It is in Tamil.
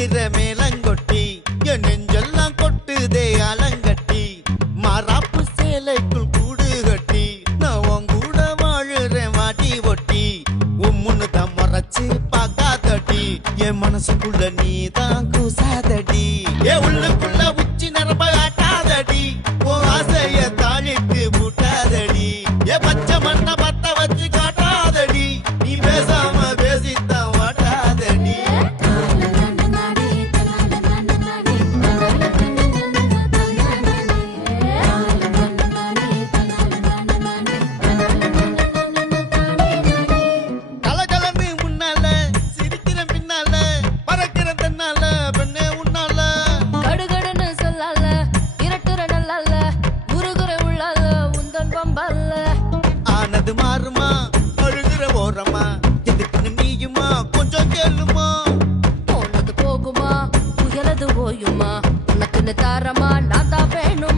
ஆடுற மேலங்கொட்டி என் நெஞ்செல்லாம் கொட்டுதே அலங்கட்டி மாறாப்பு சேலைக்குள் கூடு கட்டி நான் உன் கூட வாழுறேன் வாடி ஒட்டி உம்முன்னு தான் மறைச்சு பார்க்காதடி என் மனசுக்குள்ள நீதான் கூசாதடி என் உள்ளுக்குள்ள உச்சி நரம்ப ஆட்டாதடி உன் ஆசைய தாளிட்டு பூட்டாதடி என் பச்சை மண்ண பத்த வச்சு காட்டாதடி நீ பேசாம பேசித்தான் வாட்டாதடி கலகலன்னு முன்னால சிரிக்கிற பின்னால பறக்கிற தன்னால பெண்ணே உன்னால கடுகடுன்னு சொல்லால இரட்டுற நல்லால முருகுற உள்ளால உந்தன் பம்பல்ல ஆனது மாறுமா அழுகிற ஓரமா எதுக்குன்னு நீயுமா கொஞ்சம் கேளுமா போனது போகுமா புயலது ஓயுமா உனக்குன்னு தாரமா நான் தான் வேணுமா